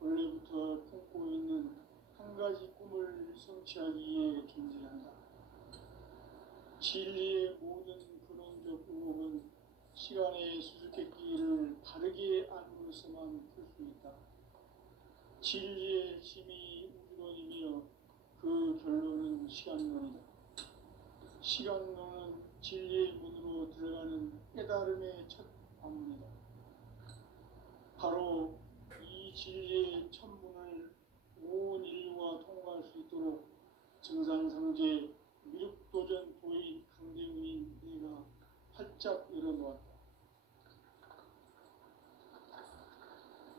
원래부터 품고 있는 한 가지 꿈을 성취하기 위해 존재한다. 진리의 모든 근원적 의혹은 시간의 수수께끼를 바르게 알므로서만 풀 수 있다. 진리의 핵심이 우주론이며 그 결론은 시간론이다. 시간론은 진리의 문으로 들어가는 깨달음의 첫 관문이다. 바로 이 진리의 첫 문을 온 인류가 통과할 수 있도록 증산상제 미륵도전 도인 강대웅인 내가 활짝 열어놓았다.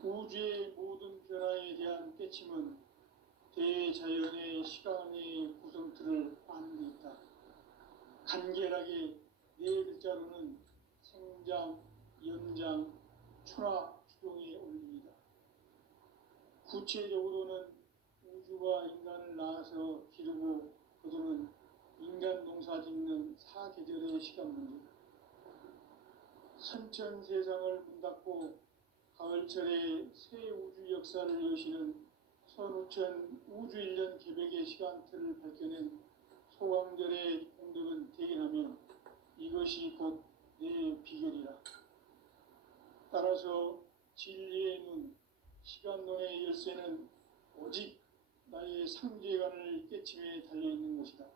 우주의 모든 변화에 대한 깨침은 대자연의 시간의 구성틀을 아는 데 있다. 간결하게 네 글자로는 생장, 연장, 추나 추동의 원리이다. 구체적으로는 우주가 인간을 낳아서 기르고 거두는 인간 농사 짓는 사계절의 시간 문제, 선천 세상을 문닫고 가을철에 새 우주 역사를 여시는 선우천 우주 1년 개백의 시간틀을 밝혀낸 소강절의 공덕은 대견하며 이것이 곧 내 비결이라. 따라서 진리의 눈, 시간론의 열쇠는 오직 나의 상제관을 깨침에 달려있는 것이다.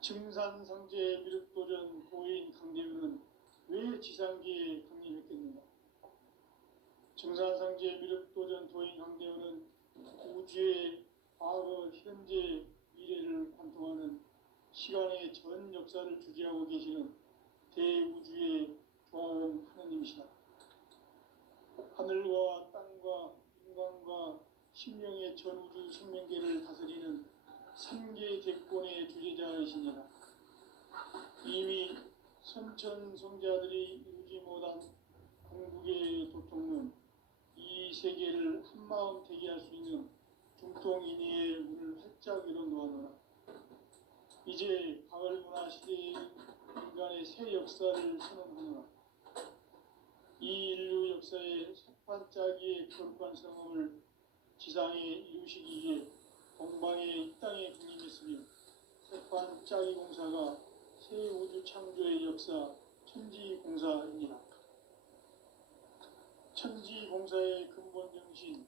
증산상제 미륵도전 도인 강대훈은 왜 지상기에 강림했겠는가? 증산상제 미륵도전 도인 강대훈은 우주의 과거, 현재, 미래를 관통하는 시간의 전 역사를 주재하고 계시는 대우주의 조화원 하느님이시다. 하늘과 땅과 인간과 심령의 전우주 생명계를 다스리는 삼계 대권의 주재자이시니라. 이미 선천성자들이 이루지 못한 궁극의 도통론, 이 세계를 한마음 되게 할 수 있는 중통인의의 문을 활짝 열어놓아노라. 이제 가을 문화 시대의 인간의 새 역사를 선언하노라. 이 인류 역사의 색반짜기의 거룩한 성험을 지상에 이루시기 위해 동방의 이 땅에 군림했으며 색반짜기 공사가 새 우주 창조의 역사 천지공사입니다. 천지공사의 근본 정신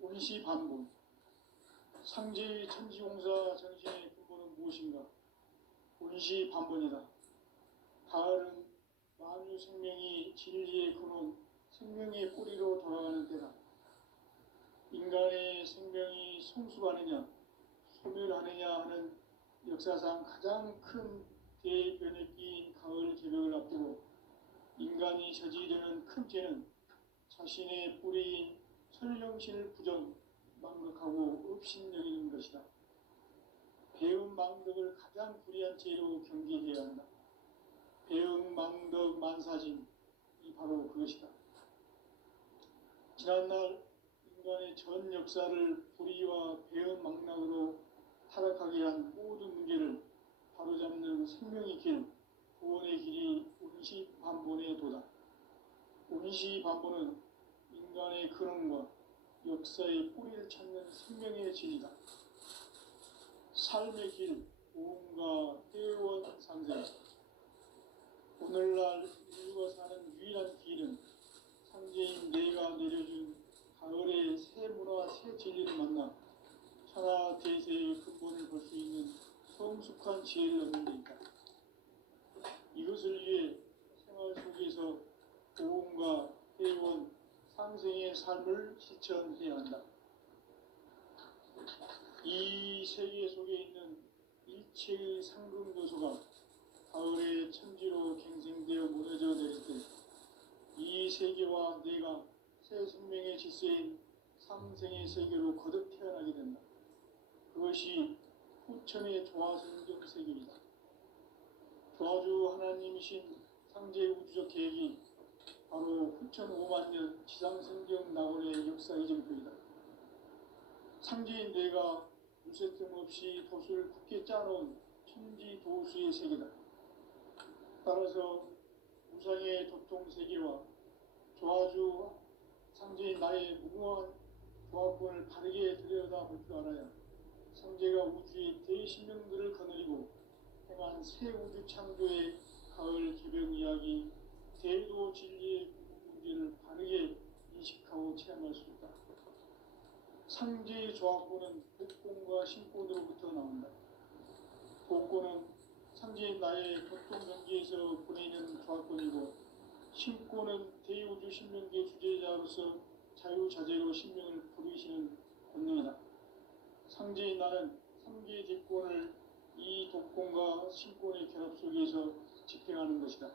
운시반본, 상제의 천지공사 정신의 근본은 무엇인가? 운시반본이다. 가을은 만유 생명이 진리의 근원, 생명의 뿌리로 돌아가는 때다. 인간의 생명이 성숙하느냐, 소멸하느냐 하는 역사상 가장 큰 대변혁기인 가을 개벽을 앞두고 인간이 저지르는 큰 죄는 자신의 뿌리인 설령신을 부정, 망각하고 업신여기는 것이다. 배움 망덕을 가장 불의한 죄로 경계해야 한다. 배움 망덕 만사짐이 바로 그것이다. 지난날 인간의 전 역사를 불의와 배움 망락으로 타락하게 한 모든 문제를 바로잡는 생명의 길, 구원의 길이 운시반본의 도다. 운시반본은 인간의 근원과 역사의 뿌리를 찾는 생명의 진이다. 삶의 길, 오음과 회원 상생. 오늘날 인류가 사는 유일한 길은 상제인 내가 내려준 가을의 새 문화, 새 진리를 만나 천하 대세의 근본을 볼 수 있는 성숙한 지혜를 얻는 데 있다. 이것을 위해 생활 속에서 오음과 회원, 상생의 삶을 실천해야 한다. 이 세계 속에 있는 일체의 상급 요소가 가을의 천지로 갱생되어 무너져 내릴 때 이 세계와 내가 새 생명의 질서인 상생의 세계로 거듭 태어나게 된다. 그것이 후천의 조화성경 세계이다. 조화주 하나님이신 상제 우주적 계획이 바로 후천 5만 년 지상성경 낙원의 역사 이정표이다. 상제인 내가 물새틈 없이 돛을 굳게 짜놓은 천지 도수의 세계다. 따라서 우상의 도통 세계와 조화주 상제인 상제인 나의 무궁한 조합권을 바르게 들여다볼 줄 알아야 상제가 우주의 대신령들을 거느리고 행한 새 우주 창조의 가을 개벽 이야기, 대도 진리의 문제를 바르게 인식하고 체험할 수 있다. 상제의 조합권은 복권과 신권으로부터 나온다. 복권은 상제인 나의 고통경기에서 보내는 조합권이고, 신권은 대우주 신명기의 주제자로서 자유자재로 신명을 부르시는 권능이다. 상제인 나는 3개의 대권을 이 독권과 신권의 결합 속에서 집행하는 것이다.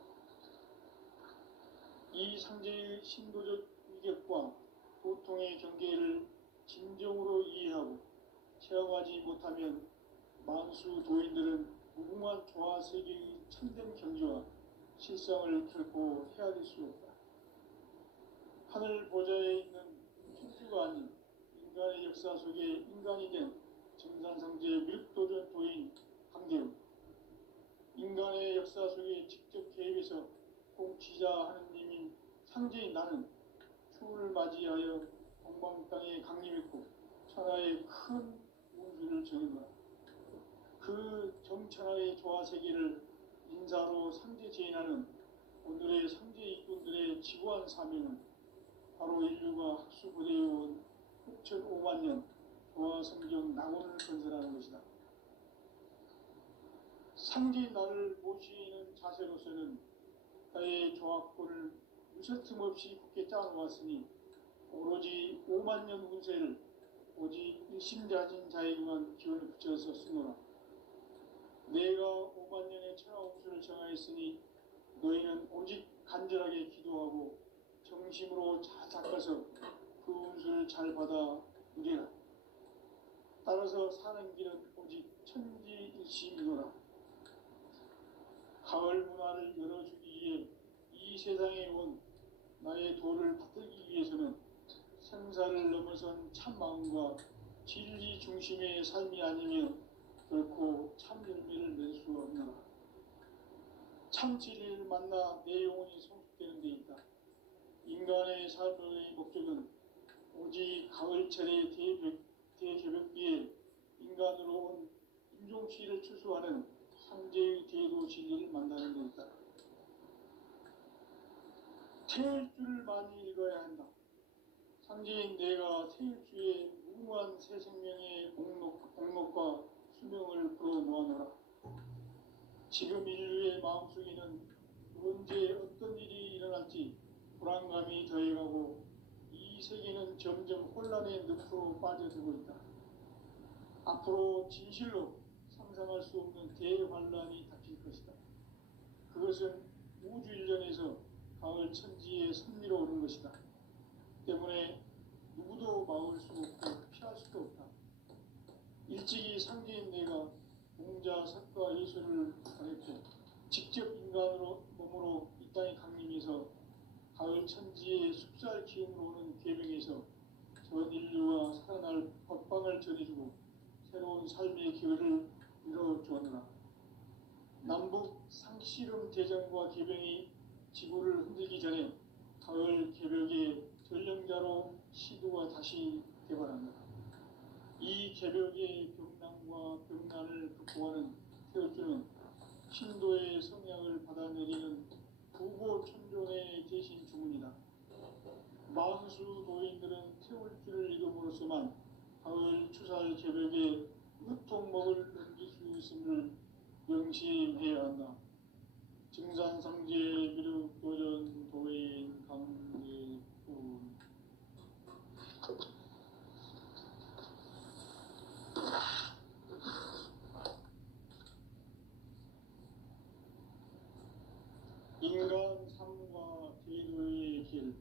이 상제의 신도적 위격과 고통의 경계를 진정으로 이해하고 체험하지 못하면 만수 도인들은 무궁한 조화 세계의 참된 경지와 실상을 결코 헤아릴 수 없다. 하늘 보좌에 있는 천주가 아닌 인간의 역사 속에 인간이 된 증산상제 밀도전 도인 강대우, 인간의 역사 속에 직접 개입해서 공치자 하느님인 상제인 나는 추운을 맞이하여 동방 땅에 강림했고 천하의 큰 운수를 정했노라. 그 정천하의 조화세계를 인사로 상제 제인하는 오늘의 상제 일꾼들의 지구한 사명은 바로 인류가 학수고대해온 6,500만 년 조화성경 낙원을 건설하는 것이다. 상제인 나를 모시는 자세로서는 나의 조합권을 무서틈 없이 굳게 짜놓았으니 오로지 5만 년 운세를 오직 일심자진 자에게만 기원을 붙여서 쓰노라. 내가 5만 년의 천하 운수를 정하였으니 너희는 오직 간절하게 기도하고 정심으로 잘 닦아서 그 운수를 잘 받아 누리라. 따라서 사는 길은 오직 천지일심이노라. 가을 문화를 열어주기 위해 이 세상에 온 나의 도를 받들기 위해서는 생사를 넘어선 참마음과 진리 중심의 삶이 아니면 결코 참 열매를 맺을 수 없노라. 참 진리를 만나 내 영혼이 성숙되는 데 있다. 인간의 삶의 목적은 오직 가을철의 대개벽기에 인간으로 온 인종시를 추수하는 상제의 대도 진리를 만나는 데 있다. 태일주를 많이 읽어야 한다. 상제인 내가 태일주의 무궁한 새 생명의 공록과 수명을 불어놓아노라. 지금 인류의 마음속에는 언제 어떤 일이 일어날지 불안감이 더해가고 이 세계는 점점 혼란의 늪으로 빠져들고 있다. 앞으로 진실로 상상할 수 없는 대환란이 닥칠 것이다. 그것은 우주 일련에서 가을 천지에 선미로 오는 것이다. 때문에 누구도 막을 수 없고 피할 수도 없다. 일찍이 상제인 내가 공자, 석가, 예술을 가르쳐 직접 인간으로 몸으로 이 땅에 강림해서 가을 천지의 숲살 기운으로 오는 계명에서 전 인류와 살아날 법방을 전해주고 새로운 삶의 기회를 이뤄주었노라. 남북 상씨름 대전과 계병이 지구를 흔들기 전에 가을 개벽의 전령자로 시도가 다시 개발한다. 이 개벽의 병난과 병난을 극복하는 태울주는 신도의 성향을 받아내리는 부고천존의 대신 주문이다. 만수 도인들은 태울주를 이름으로서만 가을 추살 개벽의 으통먹을 넘길 수 있음을 명심해야 한다. 증산상제 미륵 도전 도인 강대군. 인간 삶과 대도의 길.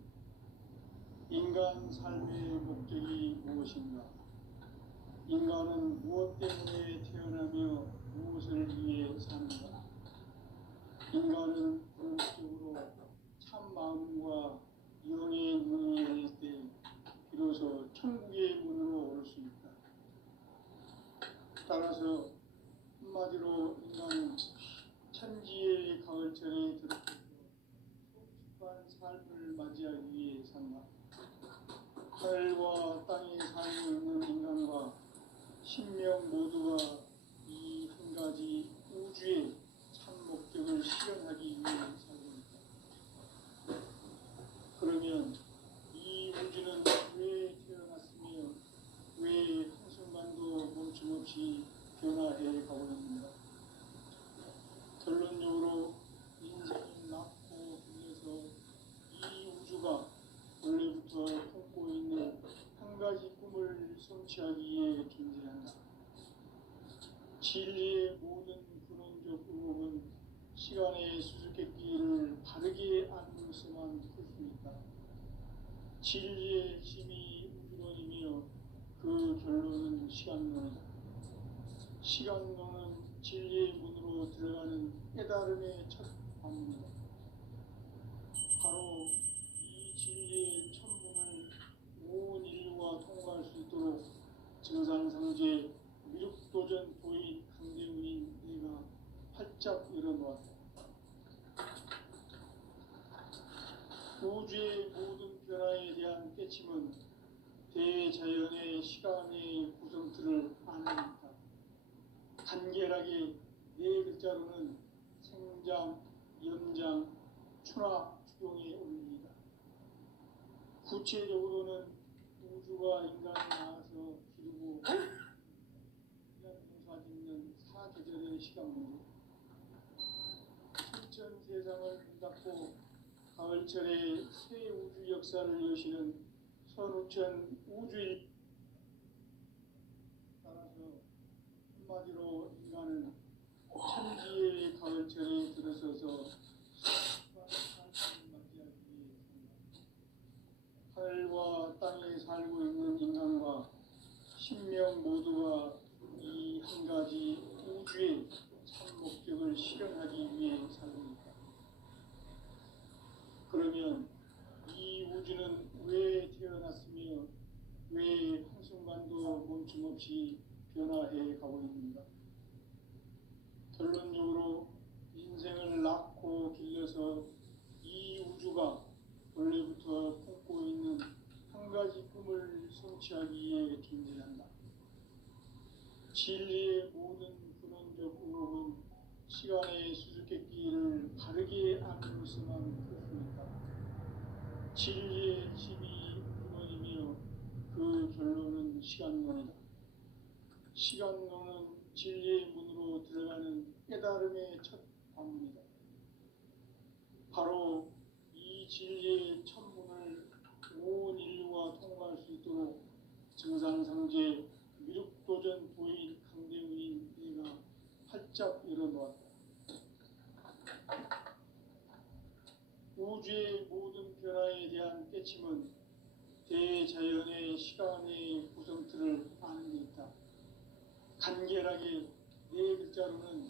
인간 삶의 목적이 무엇인가? 인간은 무엇 때문에 태어나며 무엇을 위해 사는가? 인간은 본질적으로 참 마음과 영의 눈이 열릴 때 비로소 천국의 문으로 오를 수 있다. 따라서 한마디로 인간은 천지의 가을철에 들어서서 성숙한 삶을 맞이하기 위해 산다. 그러면 이 우주는 왜 태어났으며 왜 한순간도 멈춤없이 변화해 가고 있는가? 결론적으로 인생을 낳고 빌려서 이 우주가 원래부터 품고 있는 한 가지 꿈을 성취하기 위해 존재한다. 진리의 모든 근원적 의혹은 시간의 수수께끼를 바르게 알고서만 풀 수 있다. 진리의 핵심이 우주론이며 그 결론은 시간론이다. 시간론은 진리의 문으로 들어가는 깨달음의 첫 방문이다. 바로 이 진리의 천문을 온 인류가 통과할 수 있도록 증산상제 미륵도전 도인 강대훈인 내가 활짝 열어놓았다. 우주의 모든 변화에 대한 깨침은 대자연의 시간의 구성틀을 아는 것이다. 간결하게 네 글자로는 생장, 연장, 추나, 추동의 원리이다. 구체적으로는 우주가 인간을 낳아서 기르고 인간 농사짓는 사계절의 시간문제, 천천 세상을 문 닫고 가을철에 새 우주 역사를 여시는 선우천 우주일, 따라서 한마디로 인간은 천지의 가을철에 들어서서 수많은 삶을 맞이하기 위해 산다. 하늘과 땅에 살고 있는 인간과 신명 모두가 이 한 가지 우주의 참 목적을 실현하기 위해 살고 있다. 그러면 이 우주는 왜 태어났으며 왜 한순간도 멈춤없이 변화해 가고 있는가? 결론적으로 인생을 낳고 길러서 이 우주가 원래부터 품고 있는 한 가지 꿈을 성취하기 위해 존재한다. 진리의 모든 근원적 의혹은 시간의 수수께끼를 바르게 알고서만 풀 수 있다. 진리의 핵심이 근원이며 그 결론은 시간론이다. 시간론은 진리의 문으로 들어가는 깨달음의 첫 방문이다. 바로 이 진리의 천문을 온 인류가 통과할 수 있도록 증산상제 미륵도전 도인 강대훈인 내가 활짝 열어놓았다. 우주의 모든 변화에 대한 깨침은 대자연의 시간의 구성틀을 아는 데 있다. 간결하게 네 글자로는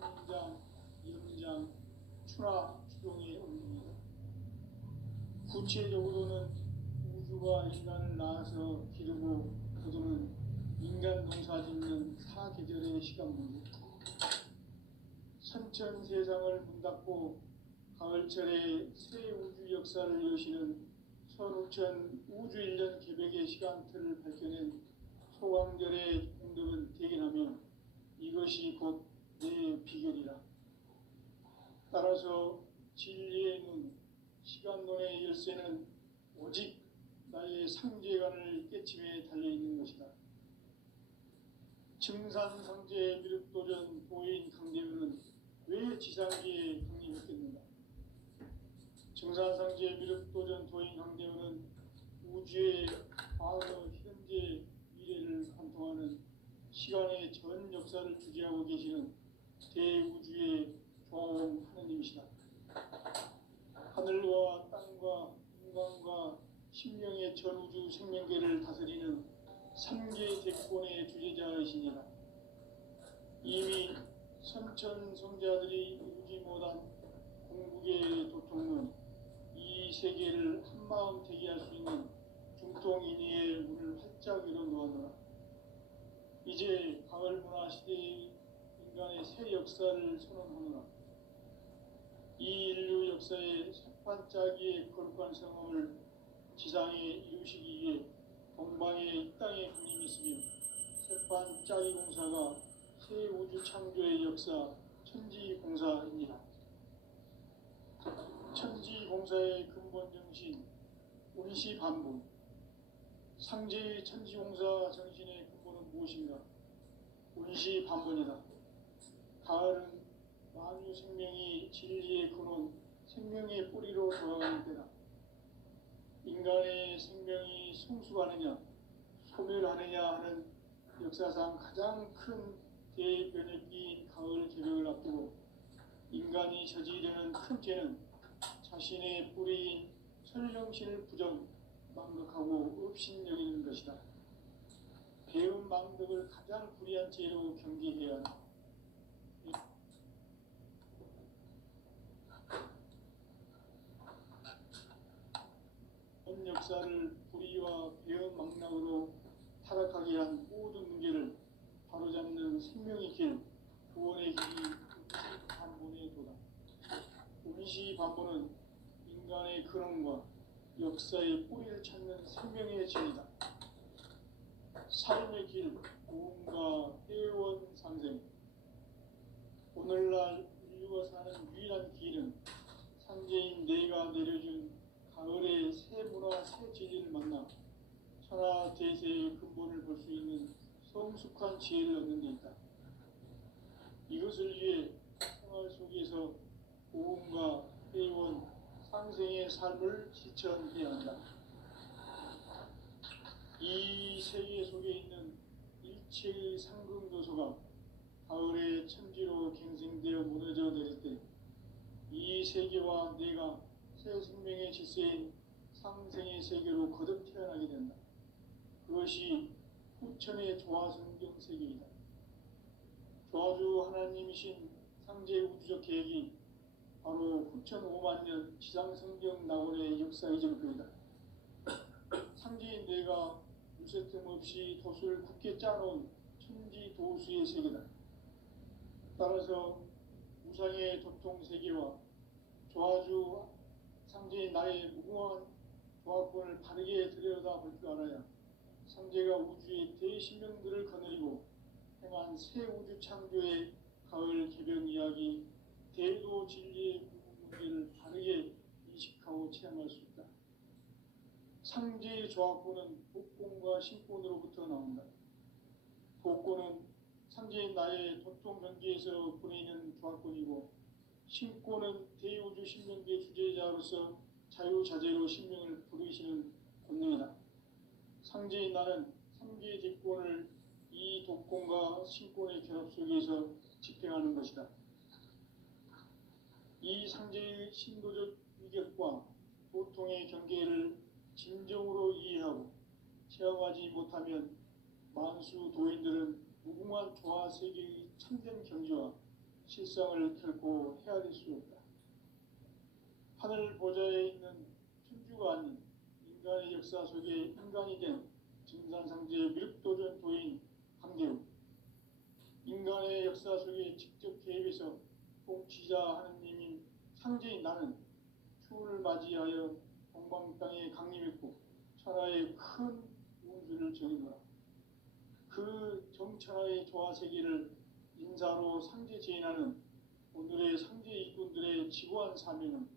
생장, 연장, 추나, 추동의 원리이다. 구체적으로는 우주가 인간을 낳아서 기르고 거두는 인간 농사짓는 사계절의 시간 문제, 선천 세상을 문 닫고 가을철에 새 우주 역사를 여시는 선우천 우주 1년 개백의 시간틀을 밝혀낸 소강절의 공덕은 대견하며 이것이 곧 내 비결이라. 따라서 진리의 문, 시간론의 열쇠는 오직 나의 상제관을 깨침에 달려있는 것이다. 증산상제 미륵도전 도인 강대훈은 왜 지상기에 강림했겠는가? 증산상제 미륵도전 도인 강대훈은 우주의 과거, 현재, 미래를 관통하는 시간의 전 역사를 주재하고 계시는 대우주의 조화원 하느님이시다. 하늘과 땅과 인간과 신명의 전우주 생명계를 다스리는 3계 대권의 주제자이시니라. 이미 선천 성자들이 이루지 못한 궁극의 도통론, 이 세계를 한마음 되게 할 수 있는 중통인의의 문을 활짝 열어놓았노라. 이제 가을 문화 시대의 인간의 새 역사를 선언하노라. 이 인류 역사의 새반짝이의 거룩한 성험을 지상에 이루시기 위해 동방의 이 땅에 군림했으며 새반짝이 공사가 새 우주 창조의 역사 천지공사입니다. 천지공사의 근본 정신, 원시반복. 상제의 천지공사 정신의 근본은 무엇인가? 원시반복이다. 가을은 만유 생명이 진리의 근원, 생명의 뿌리로 돌아가는 때다. 인간의 생명이 성숙하느냐, 소멸하느냐 하는 역사상 가장 큰 대변혁기인 가을 개벽을 앞두고 인간이 저지르는 큰 죄는 자신의 뿌리인 설령신을 부정, 망각하고 업신여기는 것이다. 배운 망덕을 가장 불의한 죄로 경계해야 한다. 현 역사를 불의와 배운 망락으로 타락하게 한 모든 문제를 바로잡는 생명의 길, 구원의 길이 원시반본의 도다. 원시반본은 인간의 근원과 역사의 뿌리를 찾는 생명의 진리다. 삶의 길, 고음과 회원 상생. 오늘날 인류가 사는 유일한 길은 상제인 내가 내려준 가을의 새 문화, 새 진리를 만나 천하 대세의 근본을 볼 수 있는 성숙한 지혜를 얻는 데 있다. 이것을 위해 생활 속에서 고음과 회원, 상생의 삶을 실천해야 한다. 이 세계 속에 있는 일체의 상금도서가 가을의 천지로 갱생되어 무너져 내릴 때 이 세계와 내가 새 생명의 질서인 상생의 세계로 거듭 태어나게 된다. 그것이 후천의 조화성경 세계이다. 조화주 하나님이신 상제 우주적 계획이 바로 후천 5만 년 지상성경 낙원의 역사 이전표이다. 상제인 내가 무쇠 틈 없이 도수를 굳게 짜놓은 천지 도수의 세계다. 따라서 우상의 도통 세계와 조화주 상제인 나의 무궁한 조화권을 바르게 들여다볼 줄 알아야 상제가 우주의 대신명들을 거느리고 행한 새 우주 창조의 가을 개벽 이야기, 대도 진리의 문제를 바르게 인식하고 체험할 수 있다. 상제의 조화권은 복권과 신권으로부터 나온다. 복권은 상제인 나의 도통 경계에서 보내는 조화권이고, 신권은 대우주 신명계 주제자로서 자유자재로 신명을 부르시는 권능이다. 상제인 나는 3개의 직권을 이 독권과 신권의 결합 속에서 집행하는 것이다. 이 상제의 신도적 위격과 보통의 경계를 진정으로 이해하고 체험하지 못하면 만수 도인들은 무궁한 조화 세계의 참된 경지와 실상을 결코 헤아릴 수 없다. 하늘 보좌에 있는 천주가 아닌 인간의 역사 속에 인간이 된 증산상제의 미륵도전 도인 강대우, 인간의 역사 속에 직접 개입해서 통치자 하느님인 상제인 나는 추운을 맞이하여 동방 땅에 강림했고 천하의 큰 운수를 정해놓아 그 정천하의 조화 세계를 인사로 상제 제인하는 오늘의 상제 일꾼들의 지고한 사명은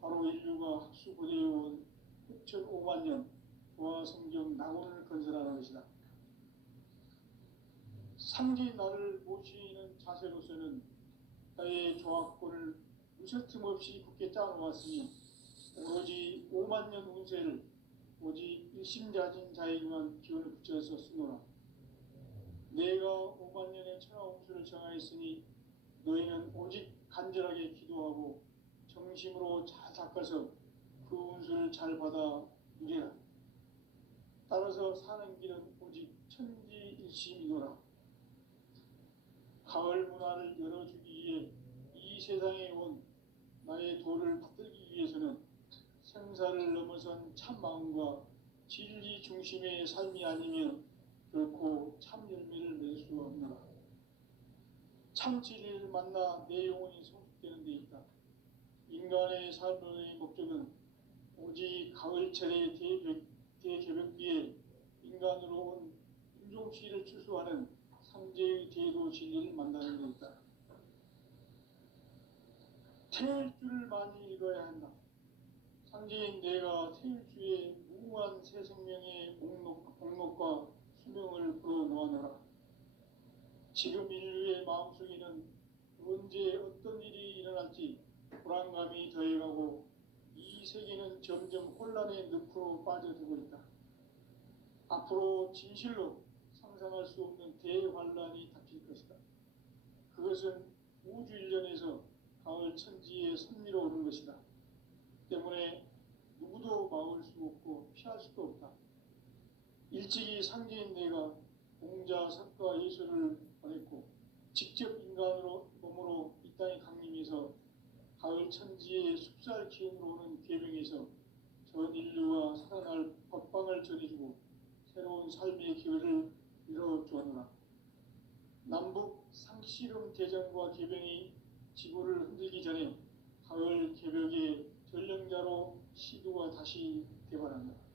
바로 인류가 학수고대해온 6,5만 년 조화 성경 낙원을 건설하는 것이다. 상제인 나를 모시는 자세로서는 나의 조화권을 무쇠틈 없이 굳게 짜놓았으니 오로지 5만 년 운세를 오직 일심자진 자에게만 기운을 붙여서 쓰노라. 내가 5만 년의 천하 운수를 정하였으니 너희는 오직 간절하게 기도하고 정심으로 잘 닦아서 그 운수를 잘 받아 누리라. 따라서 사는 길은 오직 천지일심이노라. 가을 문화를 열어주기 위해 이 세상에 온 나의 도를 받들기 위해서는 생사를 넘어선 참 마음과 진리 중심의 삶이 아니면 결코 참 열매를 맺을 수가 없노라. 참 진리를 만나 내 영혼이 성숙되는 데 있다. 인간의 삶의 목적은 오직 가을철의 대개벽 뒤에 인간으로 온 인종시를 추수하는 상제의 대도 진리를 만나는 데 있다. 태일주를 많이 읽어야 한다. 상제인 내가 태일주의 행복과 수명을 불어모아노라. 지금 인류의 마음속에는 언제 어떤 일이 일어날지 불안감이 더해가고 이 세계는 점점 혼란의 늪으로 빠져들고 있다. 앞으로 진실로 상상할 수 없는 대환란이 닥칠 것이다. 그것은 우주 일련에서 가을 천지의 섭리로 오는 것이다. 때문에 누구도 막을 수 없고 피할 수도 없다. 일찍이 상제인 내가 공자, 석가, 예수를 보냈고 직접 인간으로 몸으로 이 땅에 강림해서 가을 천지의 숲살 기운으로 오는 계명에서 전 인류와 살아날 법방을 전해주고 새로운 삶의 기회를 열어주었노라. 남북 상씨름 대전과 계병이 지구를 흔들기 전에 가을 개벽의 전령자로 시두가 다시 대발한다.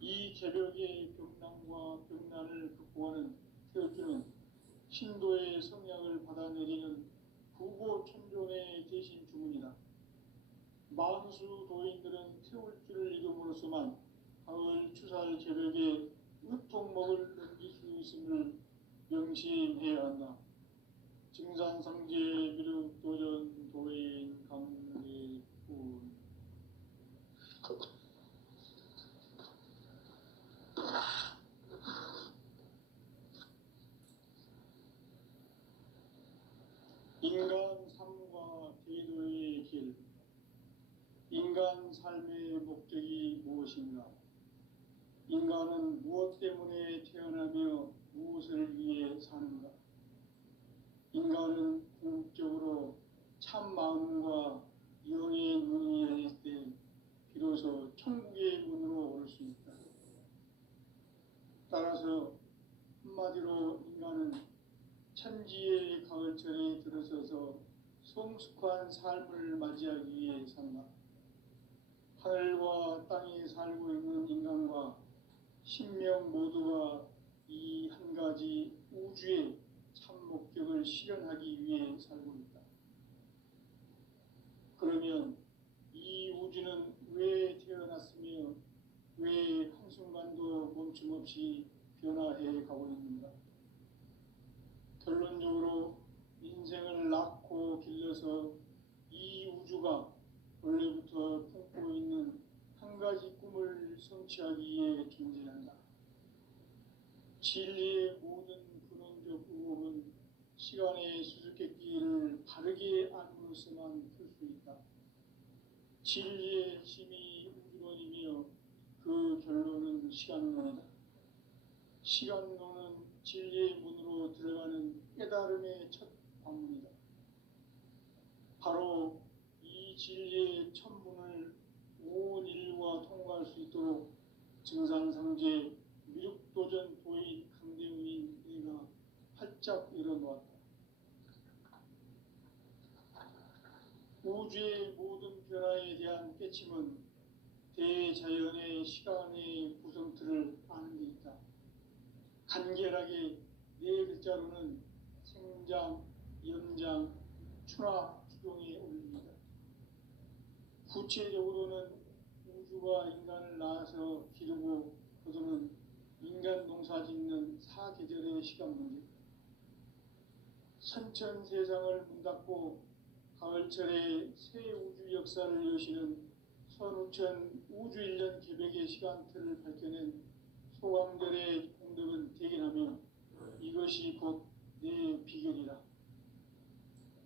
이 개벽의 병난과 병난을 극복하는 태극기는 신도의 성약을 받아내리는 부고천존의 대신 주문이다. 만수 도인들은 태울 줄을 읽음으로써만 가을 추살 개벽의 으통목을 넘길 수 있음을 명심해야 한다. 증산상제 미륵도전 도인 강례군. 인간 삶과 대도의 길. 인간 삶의 목적이 무엇인가? 인간은 무엇 때문에 태어나며 무엇을 위해 사는가? 인간은 궁극적으로 참 마음과 영의 눈이 열릴 때 비로소 천국의 문으로 올 수 있다. 따라서 한마디로 인간은 천지의 가을철에 들어서서 성숙한 삶을 맞이하기 위해 산다. 하늘과 땅에 살고 있는 인간과 신명 모두가 이 한 가지 우주의 참 목적을 실현하기 위해 살고 있다. 그러면 이 우주는 왜 태어났으며 왜 한순간도 멈춤없이 변화해 가고 있는가? 결론적으로 인생을 낳고 길러서 이 우주가 원래부터 품고 있는 한 가지 꿈을 성취하기 위해 존재한다. 진리의 모든 근원적 의혹은 시간의 수수께끼를 바르게 안으로서만 풀 수 있다. 진리의 힘이 우주론이며 그 결론은 시간론이다. 시간론은 진리의 문으로 들어가는 깨달음의 첫 관문이다. 바로 이 진리의 첫 문을 온 인류가 통과할 수 있도록 증산상제 미륵도전 도인 강대훈인 내가 활짝 열어놓았다. 우주의 모든 변화에 대한 깨침은 대자연의 시간의 구성틀을 아는 데 있다. 간결하게 네 글자로는 생장, 연장, 추나 추동에 올립니다. 구체적으로는 우주가 인간을 낳아서 기르고 거두는 인간 농사 짓는 사계절의 시간 문제, 선천 세상을 문 닫고 가을철에 새 우주 역사를 여시는 선우천 우주 1년 개벽의 시간틀을 밝혀낸 소강절의 공덕은 대견하며 이것이 곧 내 비결이라.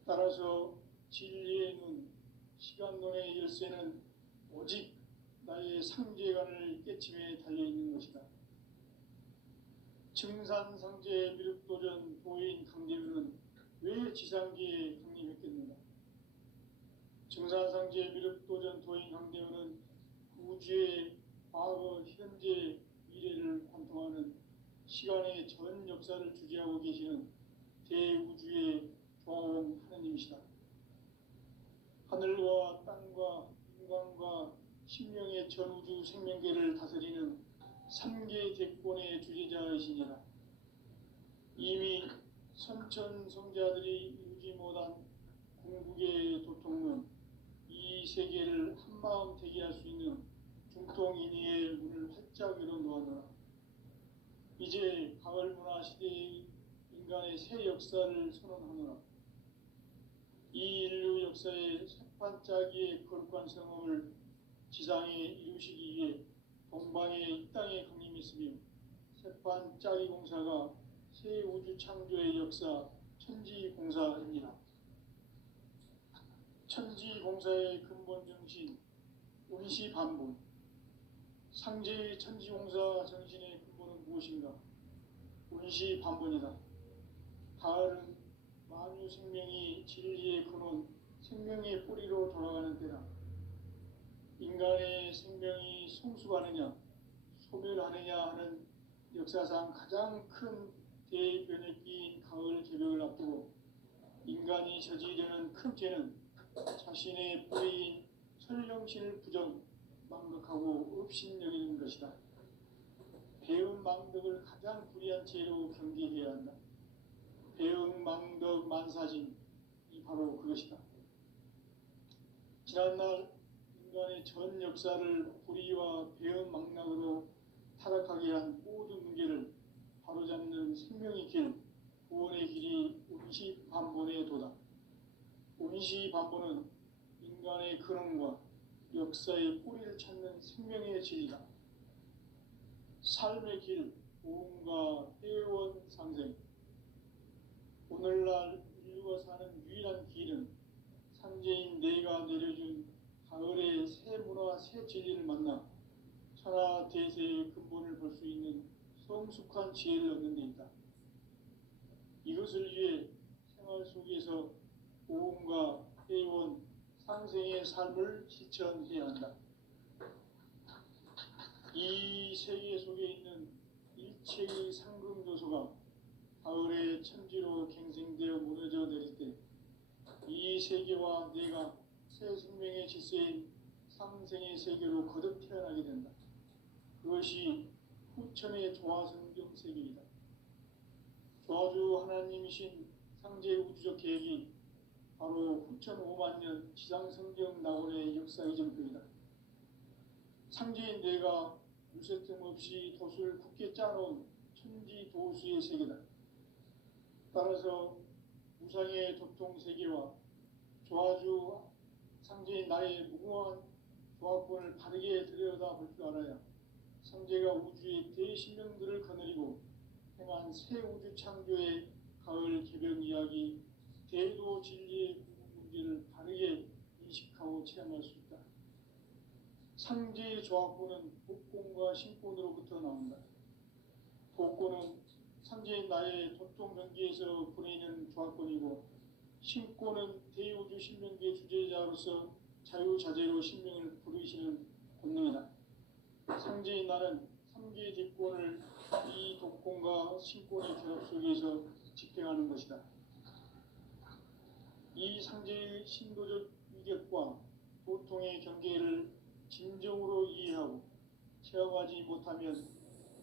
따라서 진리의 눈, 시간론의 열쇠는 오직 나의 상제관을 깨침에 달려있는 것이다. 증산상제 미륵도전 도인 강대훈은 왜 지상기에 강림했겠는가? 증산상제 미륵도전 도인 강대훈은 우주의 과거, 현재, 미래를 관통하는 시간의 전 역사를 주재하고 계시는 대우주의 조화원 하느님이시다. 하늘과 땅과 인간과 신명의 전우주 생명계를 다스리는 3계 대권의 주재자이시니라. 이미 선천 성자들이 이루지 못한 궁극의 도통론, 이 세계를 한마음 되게 할 수 있는 중통인의의 문을 활짝 열어놓아노라. 이제 가을 문화 시대의 인간의 새 역사를 선언하노라. 이 인류 역사의 새반짝이의 거룩한 성험을 지상에 이루시기 위해 동방의 이 땅에 강림했으며 새반짝이 공사가 새 우주 창조의 역사 천지공사입니다. 천지공사의 근본 정신 운시반본. 상제의 천지공사 정신의 근본은 무엇인가? 운시반본이다. 가을은 만유 생명이 진리의 근원, 생명의 뿌리로 돌아가는 때다. 인간의 생명이 성숙하느냐, 소멸하느냐 하는 역사상 가장 큰 대변혁기인 가을 개벽을 앞두고 인간이 저지르는 큰 죄는 자신의 뿌리인 설령신을 부정, 망각하고 업신여기는 것이다. 배은 망덕을 가장 불의한 죄로 경계해야 한다. 배은 망덕 만사진이 바로 그것이다. 지난날 인간의 전 역사를 불의와 배은 망락으로 타락하게 한 모든 문제를 바로잡는 생명의 길, 구원의 길이 운시반본의 도다. 운시반본은 인간의 근원과 역사의 뿌리를 찾는 생명의 진리다. 삶의 길, 보험과 회원 상생. 오늘날 인류가 사는 유일한 길은 상제인 내가 내려준 가을의 새 문화, 새 진리를 만나 천하 대세의 근본을 볼 수 있는 성숙한 지혜를 얻는 데 있다. 이것을 위해 생활 속에서 보험과 회원, 상생의 삶을 실천해야 한다. 이 세계 속에 있는 일체의 상금 요소가 가을의 천지로 갱생되어 무너져 내릴 때 이 세계와 내가 새 생명의 질서인 상생의 세계로 거듭 태어나게 된다. 그것이 후천의 조화성경 세계이다. 조화주 하나님이신 상제 우주적 계획이 바로 후천 5만 년 지상성경 낙원의 역사 이전표이다. 상제인 내가 무쇠틈 없이 돛을 굳게 짜놓은 천지 도수의 세계다. 따라서 무상의 도통 세계와 조화주 상제인 나의 무궁한 조화권을 바르게 들여다볼 줄 알아야 상제가 우주의 대신령들을 거느리고 행한 새 우주 창조의 가을 개벽 이야기, 대도 진리의 문제를 바르게 인식하고 체험할 수 있다. 상제의 조화권은 복권과 신권으로부터 나온다. 복권은 상제인 나의 도통 경계에서 보내는 조화권이고, 신권은 대우주 신명기의 주제자로서 자유자재로 신명을 부르시는 권능이다. 상제인 나는 3개의 대권을 이 독권과 신권의 결합 속에서 집행하는 것이다. 이 상제의 신도적 위격과 도통의 경계를 진정으로 이해하고 체험하지 못하면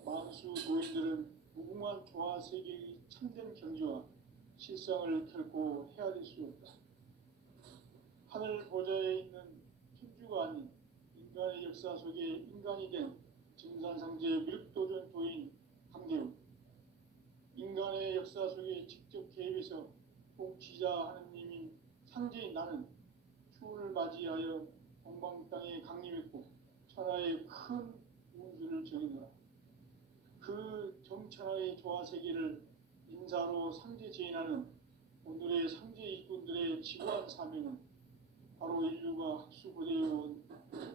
만수 도인들은 무궁한 조화 세계의 참된 경지와 실상을 결코 헤아릴 수 없다. 하늘 보좌에 있는 천주가 아닌 인간의 역사 속에 인간이 된 증산상제 미륵도전 도인 강대우, 인간의 역사 속에 직접 개입해서 통치자 하느님인 상제인 나는 추운을 맞이하여 동방 땅에 강림했고 천하의 큰 운수를 정의노라. 그 정천하의 조화세계를 인사로 상제 제인하는 오늘의 상제 일꾼들의 지구한 사명은 바로 인류가 학수고대해온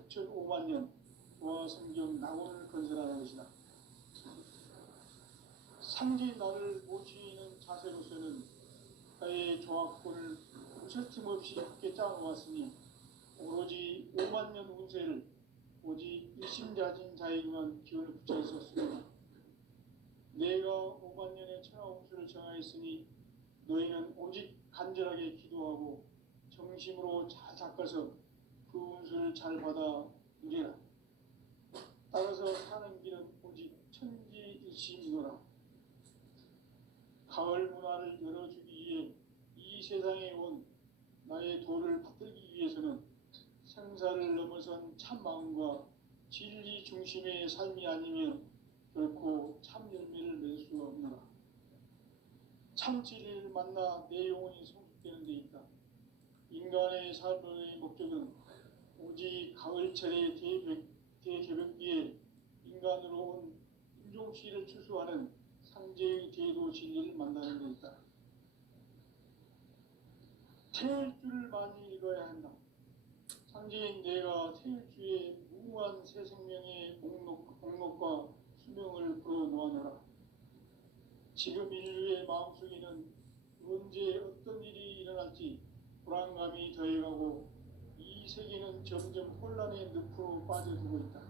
6,5만 년 조화성경 낙원을 건설하는 것이다. 상제인 나를 모시는 자세로서는 나의 조화권을 무쇠틈 없이 굳게 짜놓았으니 오로지 5만 년 운세를 오직 일심자진 자에게만 기운을 붙여 있었으므로 내가 5만 년의 천하 운수를 정하였으니 너희는 오직 간절하게 기도하고 정심으로 잘 닦아서 그 운수를 잘 받아 누리라. 따라서 사는 길은 오직 천지일심이노라. 가을 문화를 열어주기 위해 이 세상에 온 나의 도를 받들기 위해서는 생사를 넘어선 참 마음과 진리 중심의 삶이 아니면 결코 참 열매를 맺을 수가 없노라. 참 진리를 만나 내 영혼이 성숙되는 데 있다. 인간의 삶의 목적은 오직 가을철의 대개벽기에 인간으로 온 인종시를 추수하는 상제의 제도 진리를 만나는 데 있다. 태일주를 많이 읽어야 한다. 상제인 내가 태일주의 무궁한 새 생명의 목록과 수명을 풀어놓아노라. 지금 인류의 마음속에는 언제 어떤 일이 일어날지 불안감이 더해가고 이 세계는 점점 혼란의 늪으로 빠져들고 있다.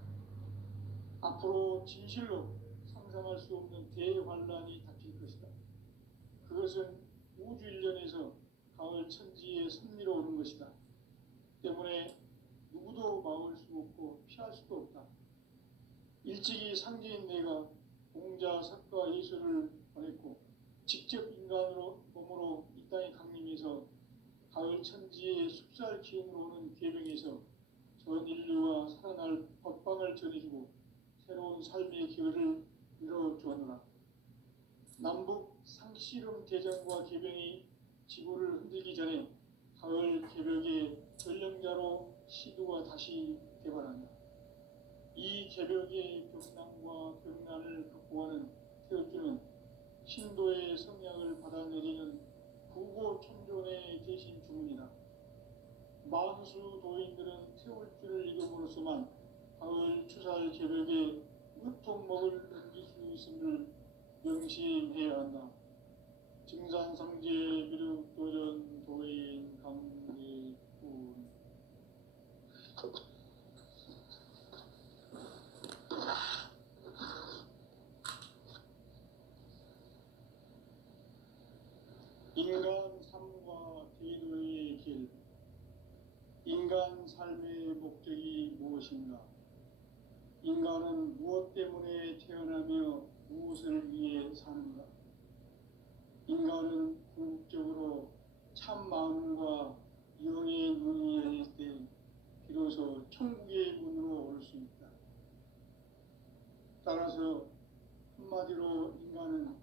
앞으로 진실로 상상할 수 없는 대환란이 닥칠 것이다. 그것은 우주 일련에서 가을 천지에 섭리로 오는 것이다. 때문에 누구도 막을 수 없고 피할 수도 없다. 일찍이 상제인 내가 공자, 석가, 예수를 보냈고 직접 인간으로 몸으로 이 땅에 강림해서 가을 천지의 숲살 기운으로 오는 계명에서 전 인류와 살아날 법방을 전해주고 새로운 삶의 기회를 열어주었노라. 남북 상씨름 대전과 계병이 지구를 흔들기 전에 가을 개벽의 전령자로 시도가 다시 개발한다. 이 개벽의 벽난과 벽난을 극복하는 태극주는 신도의 성향을 받아내리는 부고천존의 대신 주문이다. 만수 도인들은 태울주를 읽음으로써만 가을 추살 개벽에 으통먹을 넘길 수 있음을 명심해야 한다. 증산상제 미륵도전 도인 강대군. 인간 삶과 제도의 길. 인간 삶의 목적이 무엇인가? 인간은 무엇 때문에 태어나며 무엇을 위해 사는가? 인간은 궁극적으로 참 마음과 영의 눈이 열릴 때 비로소 천국의 문으로 올 수 있다. 따라서 한마디로 인간은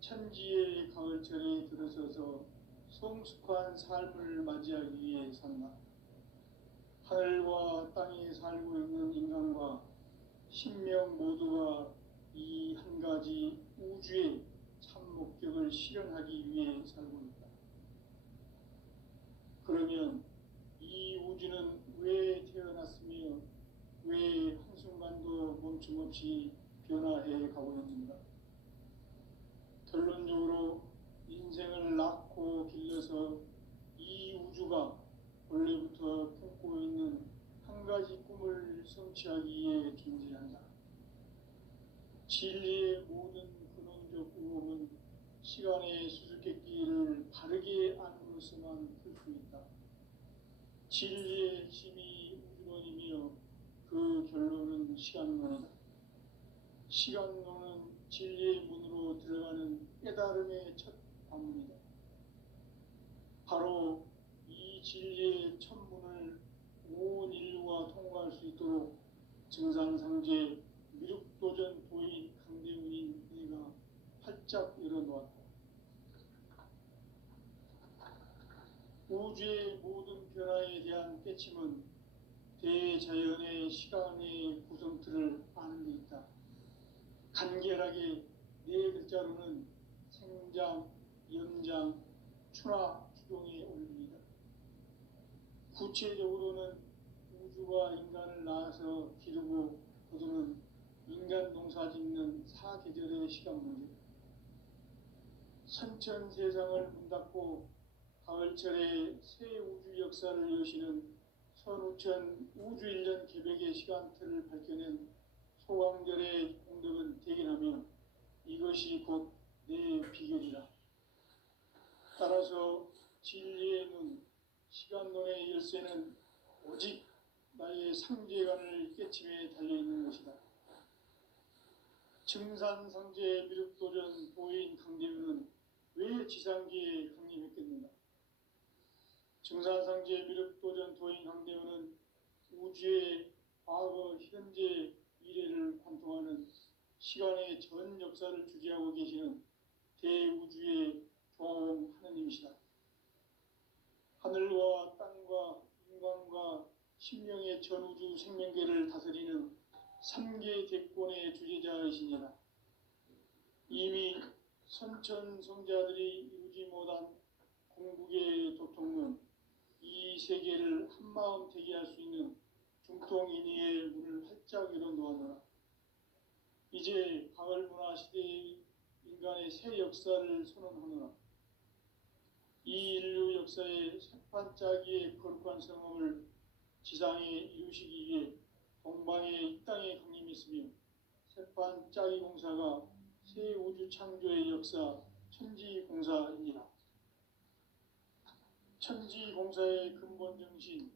천지의 가을철에 들어서서 성숙한 삶을 맞이하기 위해 산다. 하늘과 땅에 살고 있는 인간과 신명 모두가 이 한 가지 우주의 참 목적을 실현하기 위해 살고 있다. 그러면 이 우주는 왜 태어났으며 왜 한순간도 멈춤없이 변화해 가고 있는가? 결론적으로 인생을 낳고 길러서 이 우주가 원래부터 품고 있는 한 가지 꿈을 성취하기 위해 존재한다. 진리의 모든 근원적 의혹은 시간의 수수께끼를 바르게 안으로서만 풀 수 있다. 진리의 핵심이 우주론이며 그 결론은 시간론이다. 시간론은 진리의 문으로 들어가는 깨달음의 첫 관문이다. 바로 이 진리의 첫 문을 온 인류가 통과할 수 있도록 증산상제 미륵도전 도인 강대훈인 내가 활짝 열어놓았다. 우주의 모든 변화에 대한 깨침은 대자연의 시간의 구성틀을 아는 데 있다. 간결하게 네 글자로는 생장, 연장, 추나, 추동의 원리이다. 구체적으로는 우주가 인간을 낳아서 기르고 거두는 인간 농사 짓는 사계절의 시간 문제. 선천 세상을 문 닫고 가을철에 새 우주 역사를 여시는 선우천 우주 1년 개벽의 시간틀을 밝혀낸 소강절의 공덕은 대견하며 이것이 곧 내 비결이라. 따라서 진리의 눈, 시간론의 열쇠는 오직 나의 상제관을 깨침에 달려있는 것이다. 증산상제 미륵도전 도인 강대훈은 왜 지상기에 강림했겠는가? 증산상제 미륵도전 도인 강대훈은 우주의 과거, 현재, 미래를 관통하는 시간의 전 역사를 주재하고 계시는 대우주의 조화원 하느님이시다. 하늘과 땅과 인간과 심령의 전우주 생명계를 다스리는 삼계 대권의 주재자이시니라. 이미 선천성자들이 이루지 못한 공국의 도통은 이 세계를 한마음 되게 할 수 있는 중통인의의 문을 활짝 열어놓았노라. 이제 가을 문화 시대의 인간의 새 역사를 선언하노라. 이 인류 역사의 새판짜기의 거룩한 성험을 지상에 이루시기 위해 동방의 이 땅에 강림했으며 새판짜기 공사가 새 우주 창조의 역사 천지공사입니다. 천지공사의 근본 정신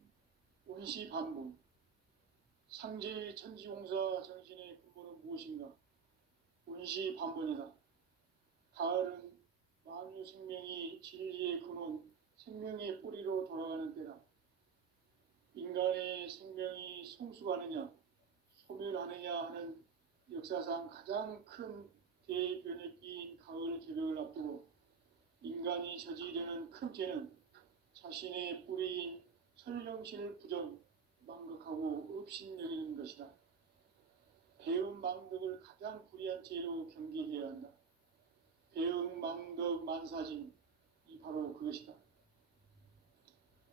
운시반복. 상제의 천지공사 정신의 근본은 무엇인가? 운시반복이다. 가을은 만유 생명이 진리의 근원, 생명의 뿌리로 돌아가는 때다. 인간의 생명이 성숙하느냐, 소멸하느냐 하는 역사상 가장 큰 대변혁기인 가을 개벽을 앞두고 인간이 저지르는 큰 죄는 자신의 뿌리인 설령신을 부정, 망각하고 업신여기는 것이다. 배음 망덕을 가장 불의한 죄로 경계해야 한다. 배음 망덕 만사진이 바로 그것이다.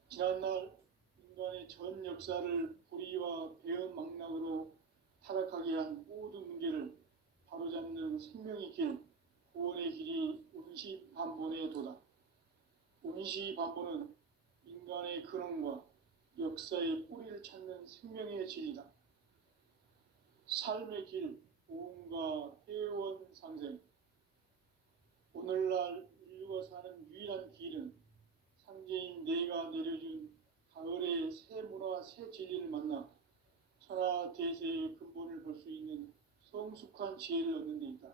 지난날 인간의 전 역사를 불의와 배음 망락으로 타락하게 한 모든 문제를 바로잡는 생명의 길, 구원의 길이 운시반본의 도다. 운시반본은 인간의 근원과 역사의 뿌리를 찾는 생명의 진리다. 삶의 길, 보험과 회원 상생. 오늘날 인류가 사는 유일한 길은 상제인 내가 내려준 가을의 새 문화, 새 진리를 만나 천하 대세의 근본을 볼 수 있는 성숙한 지혜를 얻는 데 있다.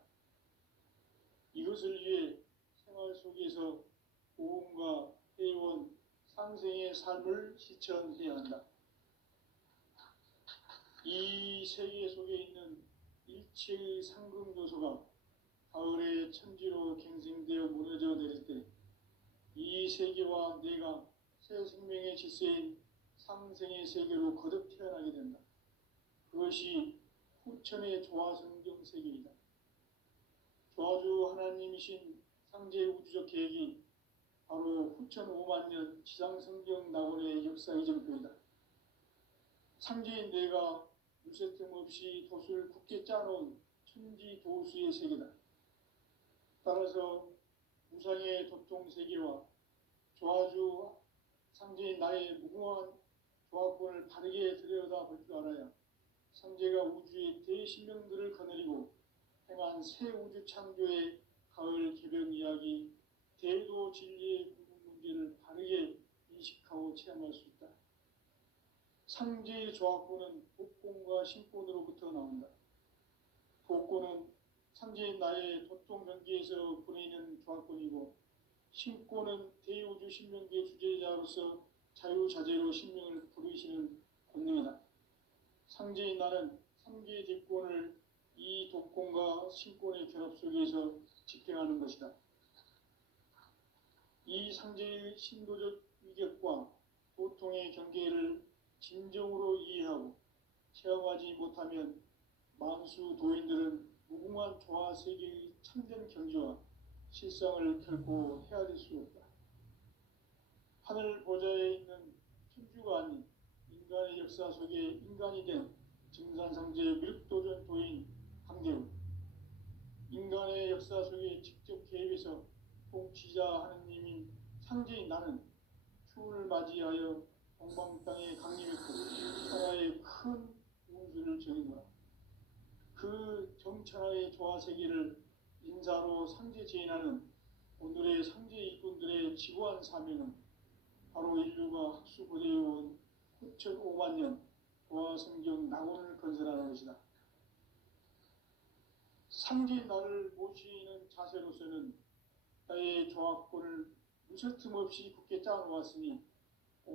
이것을 위해 생활 속에서 보험과 회원, 상생의 삶을 실천해야 한다. 이 세계 속에 있는 일체의 상금 요소가 가을의 천지로 갱생되어 무너져 내릴 때 이 세계와 내가 새 생명의 질서인 상생의 세계로 거듭 태어나게 된다. 그것이 후천의 조화성경 세계이다. 조화주 하나님이신 상제 우주적 계획이 바로 후천 5만년 지상성경 낙원의 역사 이정표이다. 상제인 내가 물새틈 없이 돛을 굳게 짜놓은 천지 도수의 세계다. 따라서 무상의 도통 세계와 조화주 상제인 나의 무궁한 조화권을 바르게 들여다볼 줄 알아야 상제가 우주의 대신명들을 거느리고 행한 새 우주 창조의 가을 개벽 이야기, 대도 진리의 궁극 문제를 바르게 인식하고 체험할 수 있다. 상제의 조화권은 복권과 신권으로부터 나온다. 복권은 상제인 나의 도통 경계에서 보내는 조화권이고, 신권은 대우주 신명계 주제자로서 자유자재로 신명을 부르시는 권능이다. 상제인 나는 상계 대권을 이 독권과 신권의 결합 속에서 집행하는 것이다. 이 상제의 신도적 위격과 도통의 경계를 진정으로 이해하고 체험하지 못하면 만수 도인들은 무궁한 조화 세계의 참된 경지와 실상을 결코 헤아릴 수 없다. 하늘 보좌에 있는 천주가 아닌 인간의 역사 속에 인간이 된 증산상제 미륵도전 도인 강대우, 인간의 역사 속에 직접 개입해서 통치자 하느님인 상제인 나는 추운을 맞이하여 동방 땅에 강림했고 천하의 큰 운수를 정했노라. 그 정천하의 조화세계를 인사로 상제 제인하는 오늘의 상제 일꾼들의 지구한 사명은 바로 인류가 학수고대해온 후천 5만년 조화성경 낙원을 건설하는 것이다. 상제인 나를 모시는 자세로서는 나의 조화권을 무설틈 없이 굳게 짜놓았으니